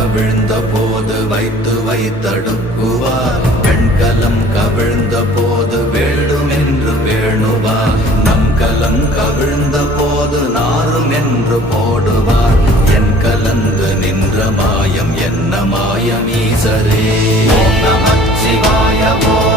கவிழ்ந்த போது வைத்து வைத்தடுக்குவார். பெண்கலம் கவிழ்ந்த போது வேண்டுமென்று வேணுவார். நம் கலம் கவிழ்ந்த போது நாரும் என்று போடுவார். என் கலந்து நின்ற மாயம் என்ன மாயம் ஈசரே. ஓம் நமச்சிவாய.